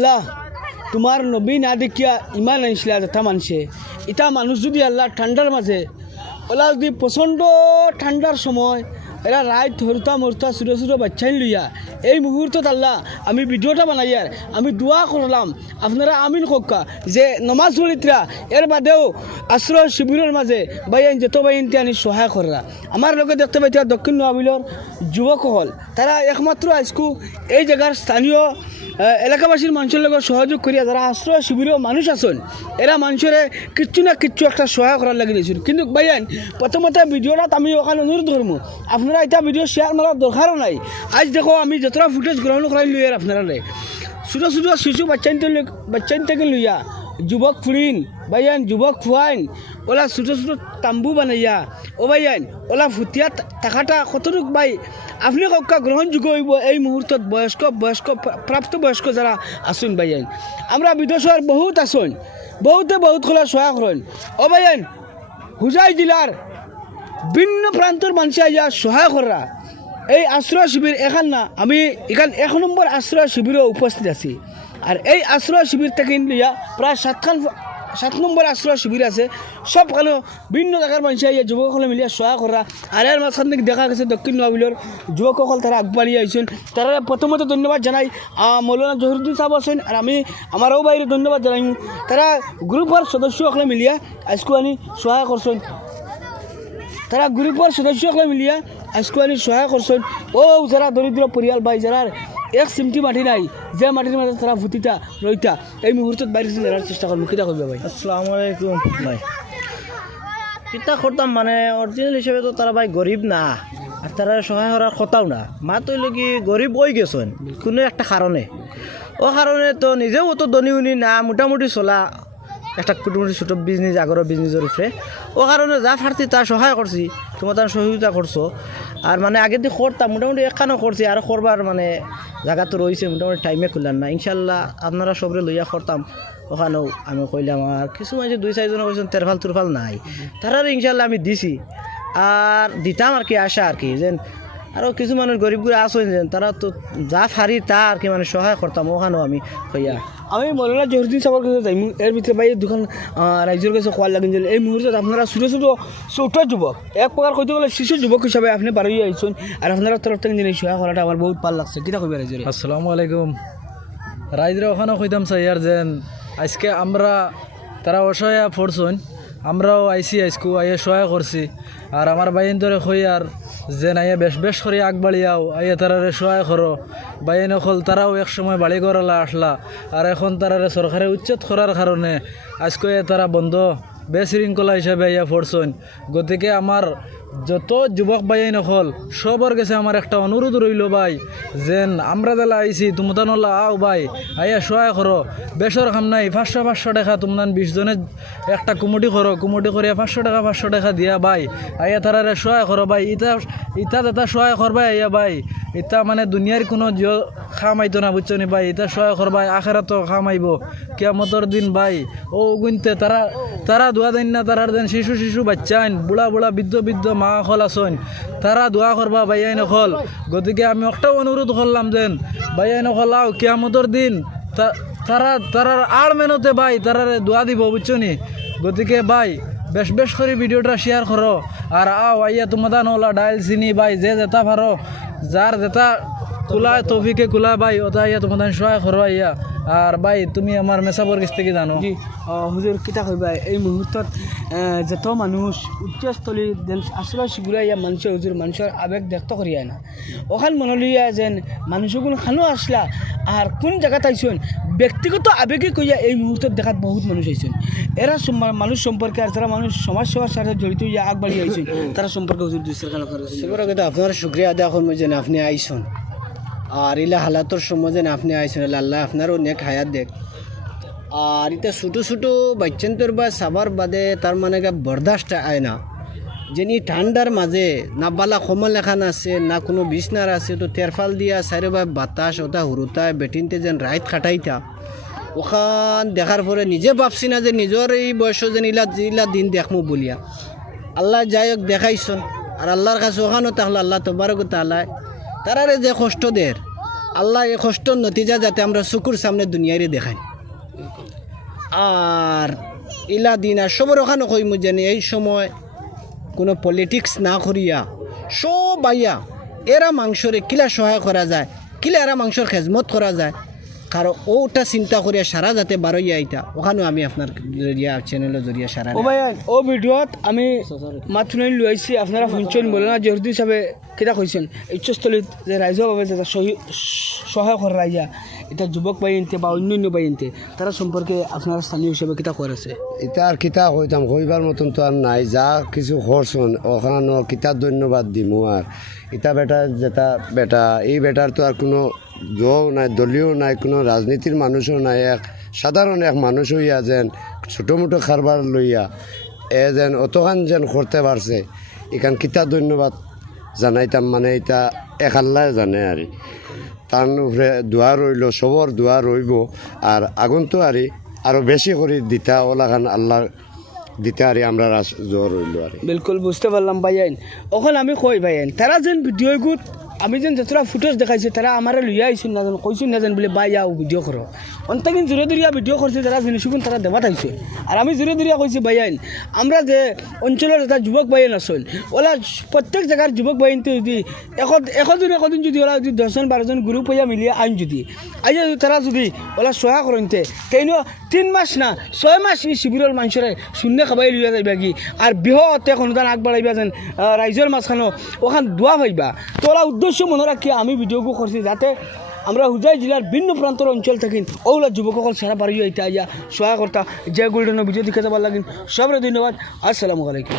আল্লাহ তোমার নবী না দেখিয়া ইমান আনছিলা যথা মানছে এটা মানুষ যদি আল্লাহ ঠান্ডার মাঝে ওলা যদি প্রচণ্ড ঠান্ডার সময় এরা রাত হরতা মরতা ছোটো ছোটো বাচ্চাই লইয়া এই মুহূর্তত আল্লাহ আমি ভিডিওটা বানাইয়ার আমি দোয়া করলাম আপনারা আমিন কক্কা যে নমাজ পড়িতরা এর বাদেও আশ্রয় শিবিরের মাঝে বাইন যত বাইন আনি সহায় করা আমার লোকে দেখতে পাইতা দক্ষিণ নোয়াবিলর যুবকসকল তারা একমাত্র আজকু এই জায়গার স্থানীয় এলাকাবাসীর মানুষের লগে সহযোগ করিয়া যারা আশ্রয় শিবিরেও মানুষ আছেন এরা মানুষের কিচ্ছু না কিচ্ছু একটা সহায় করার লাগি দিয়েছিল কিন্তু বাইন প্রথমত ভিডিওটা আমি ওখানে অনুরোধ করবো আপনারা এটা ভিডিও শেয়ার মারার দরকারও নাই আজ দেখো আমি যতটা ফুটেজ গ্রহণ করাই লইয়ার আপনারা ছোটো ছোটো শিশু বাচ্চাইন থেকে লইয়া যুবক ফুরিন বাইন যুবক ফুয়াইন ওলা ছোটো ছোটো তাম্বু বানাইয়া ও বাইন ওলা ফুটিয়া থাকাটা কতটুক বাই আপনি কক্কা গ্রহণযোগ্য হইব এই মুহূর্তত প্রাপ্তবয়স্ক যারা আসুন বাইন আমরা বিদেশের বহুত আসুন বহুতে বহুত খোলা সহায় করেন ও বাইন হুজাই জেলার ভিন্ন প্রান্তর মানুষ আইয়া সহায় করা এই আশ্রয় শিবির এখান না আমি এখান 1 নম্বর আশ্রয় শিবিরে উপস্থিত আছি আর এই আশ্রয় শিবির থেকে লইয়া প্রায় 7 নম্বর আশ্রয় শিবির আছে সবখানে ভিন্ন জায়গার মানুষ আইয়া যুবকসকলে মিলিয়া সহায় করা আর এর মাঝখান থেকে দেখা গেছে দক্ষিণ নোয়াবিলর যুবকসকল তারা আগবাড়ি আইছেন তারা প্রথমত ধন্যবাদ জানাই মৌলানা জহিরুদ্দিন সাহেব আছেন আর আমি আমারও বাইরে ধন্যবাদ জানাই তারা গ্রুপের সদস্যসকলে মিলিয়া আজকে আনি সহায় করছেন তারা গ্রুপের সদস্যসকলে মিলিয়া আজকে আনি সহায় করছেন ও যারা দরিদ্র পরিয়াল ভাই যারা এক সিমটি মাটি নাই যে মাটির মাঝে তারা ভুতিটা রইতা এই মুহূর্তে বাইরে নেওয়ার চেষ্টা করবো কিতা করবে ভাই আসসালামু আলাইকুম ভাই কিতা করতাম মানে অরিজিনাল হিসেবে তো তারা ভাই গরিব না আর তারা সহায় করার কথাও না মা তো কি গরিব হয়ে গেছেন কোনো একটা কারণে ও কারণে তো নিজেও তো ধনী উনি না মোটামুটি চলা একটা মোটামুটি ছোটো বিজনেস আগরের বিজনেসের উপরে ও কারণে যা ফার্সি তা সহায় করছি তোমার তার সহযোগিতা করছো আর মানে আগে দিয়ে করতাম মোটামুটি একখানো করছি আর করবার মানে জায়গা তো রয়েছে মোটামুটি টাইমে খুললাম না ইনশাল্লাহ আপনারা সবরে লইয়া করতাম ওখানেও আমি কইলাম আর কিছু মানুষ 2-4 জন কইছেন তেরফাল নাই তারা ইনশাল্লাহ আমি দিছি আর দিতাম আর কি আশা আর কি যেন আরও কিছু মানুষ গরিবগুলো আসেন যেন তারা তো যা ফারি তা আর কি মানে সহায় করতাম ওখানেও আমি কইয়া আমি মৌলানা জহিরুদ্দিন সাহেবের কাছে যাই এর ভিতরে ভাই দোকান রাজ্যের কাছে খোয়ার লাগেন যে এই মুহূর্তে আপনারা ছোট যুবক এক প্রকার কইতে গেলে শিশু যুবক হিসাবে আপনি বাড়ি আইছেন আর আপনারা তরফ থেকে জিনিস সহায় করাটা আমার বহুত ভাল লাগছে কিতা কইবে রাজ্যের আসসালামু আলাইকুম রাইজরা ওখানে কইতাম স্যার যেন আজকে আমরা তারা অসহায় পড়ছেন আমরাও আইসি আইয়া সহায় করছি আর আমার বাইন ধরে কই আর যেন আইয়া বেশ করে আগবাড়িয়াও আইয়া তারারে সহায় করো বাইন হল তারাও এক সময় বাড়ি করালা আসলা আর এখন তারারে সরকারে উচ্ছেদ করার কারণে আজকে তারা বন্ধ বেশৃঙ্খলা হিসাবে আইয়া পড়ছেন গতিকে আমার যত যুবক ভাই নকল সবার কাছে আমার একটা অনুরোধ রইল ভাই যেন আমরা জেলা আইসি তুমতানল্লা আও ভাই আইয়া সহায় করো বেসর কাম নাই 500 টাকা তোমার 20 জনের একটা কুমুটি করো কুমুটি করিয়া 500 টাকা দিয়া ভাই আইয়া তারারে সহায় করো ভাই ইটা যেটা সহায় করবাই আইয়া ভাই ইটা মানে দুনিয়ার কোনো খাম আইতো না বুঝছো নি ভাই ইটা সহায় করবাই আখেরাতো খাম আইব কিয়ামতের দিন ভাই ও গুনতে তারা দোয়া দেন না তারার দেন শিশু বাচ্চাইন বুড়া বৃদ্ধ মা হল আসন তারা দোয়া করবা ভাইয়াই নকল গতিকে আমি একটাও অনুরোধ করলাম যেন ভাইয়াই নকল আও কিয়ামতের দিন তারার আর মেনতে ভাই তারারে দোয়া দিব বুঝছো নি গতিকে ভাই বেশ করে ভিডিওটা শেয়ার করো আর আও আইয়া তোমাদের নলা ডাইল চিনি ভাই যে যেটা পারো যার যেটা কুলা তৌফিকে কুলা ভাই ওটা আইয়া তোমাদের সহায় করো আইয়া আর ভাই তুমি আমার মেসাবর কাছ থেকে জানো জি হুজুর কিতা কইবা এই মুহূর্তত যত মানুষ উচ্চস্থলী আশ্রয় শিবিরে ইয়া মানুষের আবেগ ব্যক্ত করিয়া না ওখান মনে লইয়া যেন মানুষগুলো খানো আসলা আর কোন জায়গাত আইসন ব্যক্তিগত আবেগে কইয়া এই মুহূর্তত দেখাত বহুত মানুষ আইসন এরা মানুষ সম্পর্কে আর যারা মানুষ সমাজ সেবার সাথে জড়িত ইয়া আগবাড়ি আইসন তারা সম্পর্কে হুজুর দুই সরকার সেবার কিন্তু আপনার শুক্রিয়া আদায় করবো যেন আপনি আইসন আর ইলা হালাতর সময় যেন আপনি আইসন আল্লাহ আপনারও নেক হায়াত দেখ আর এটা ছোটো বাচ্চান্তর বা সাবার বাদে তার মানে বরদাস্ত আয় না যেনি ঠান্ডার মাঝে না বালা কমল এখান আছে না কোনো বিছনার আছে তো তেরফাল দিয়া চাইরে বা বাতাস ওটা হুরুতায় বেটিনতে যেন রাইত খাটাইতা ওখান দেখার পরে নিজে ভাবছি না যে নিজের এই বয়স যেন ইলা দিন দেখমু বলিয়া আল্লাহ যাই হোক দেখাইছন আর আল্লাহর কাছে ওখানেও তাহলে আল্লাহ তবারক তাআলা তারারে যে কষ্ট দের আল্লাহ এই কষ্টর নতিজা যাতে আমরা চকুর সামনে দুনিয়ারে দেখাই। আর ইলা দিন আর সবর ওখানে কইমু জানি এই সময় কোনো পলিটিক্স না করিয়া সব আইয়া এরা মাংসরে কিলা সহায় করা যায়, কিলা এরা মাংসর খেজমত করা যায়, কারণ ওটা চিন্তা করিয়া সারা যাতে বারোইয়া আইতা ওখানেও আমি আপনার জরিয়া চ্যানেলের জরিয়া সারা ও ভাই ও ভিডিওত আমি মাত্র লৈ আইছি আপনারা শুনছেন বলে না জহরুদ্দি হিসাবে কিতা কইছেন ইচ্ছস্থলীত যে রাইজভাবে যাতে সহায় করে রাইজা এটা যুবক বাহিনীতে বা অন্যান্য বাহিনীতে তারা সম্পর্কে আপনারা স্থানীয় হিসাবে কিতা করেছে। এটা আর কিতা কইতাম কইবার মতন তো আর নাই, যা কিছু করছুন ওখানে কিতা ধন্যবাদ দিমু। আর ইটা বেটা যেটা বেটা এই বেটার তো আর কোনো জও নাই, দলীয় নাই, কোনো রাজনীতির মানুষও নাই, এক সাধারণ এক মানুষ হইয়া যেন ছোটো মোটো কারবার লইয়া যেন অতখান যেন করতে পারছে এখান কিতা ধন্যবাদ জানাইতাম। মানে এটা এক আল্লাহ জানে আর তার উপরে দোয়া রইল, সবর দোয়া রইব। আর আগুন তো আরও বেশি করে দিতা ওলাখান আল্লাহ দিতে আরি আমরা জোর রইল আর বিলকুল বুঝতে পারলাম ভাইয়াইন। ওখানে আমি কই ভাইয়াইন তারা যেন ভিডিও গুড আমি যেন যতটা ফুটেজ দেখাইছে তারা আমার লইয়া আইসুন না যেন কইসুন না যেন বলে বাই যাও ভিডিও করো অন্তকিন জোরে দরিয়া ভিডিও করছে তারা জিনিসগুন তারা দেবাত আইছে। আর আমি জোরে দরিয়া কইছি ভাইয়াইন আমরা যে অঞ্চলের এটা যুবক বাহিনী আসল ওলা প্রত্যেক জায়গার যুবক বাহিনীতে যদি একদিন যদি ওরা যদি 10-12জন গ্রুপ হইয়া মিলিয়ে আইন যদি আইয়া যদি তারা যদি ওলা সহায় করতে কেন 3 মাস না 6 মাস এই শিবিরের মানুষের শূন্য খাবাই লইয়া যাইবা কি আর বৃহৎ অনুদান আগবাড়াইবা যেন রাইজের মাঝখানো ওখান দোয়া পাইবা। তো ওরা উদ্দেশ্য মনে রাখি আমি ভিডিওকে করছি যাতে আমরা হুজাই জেলার ভিন্ন প্রান্তর অঞ্চল থাকি ওগুলা যুবকসকল সারা পারি আইতা আইয়া সহায় করতা যে গোল্ডেন ভিডিও দেখে যাবার লাগিন সবরে ধন্যবাদ। আসসালামু আলাইকুম।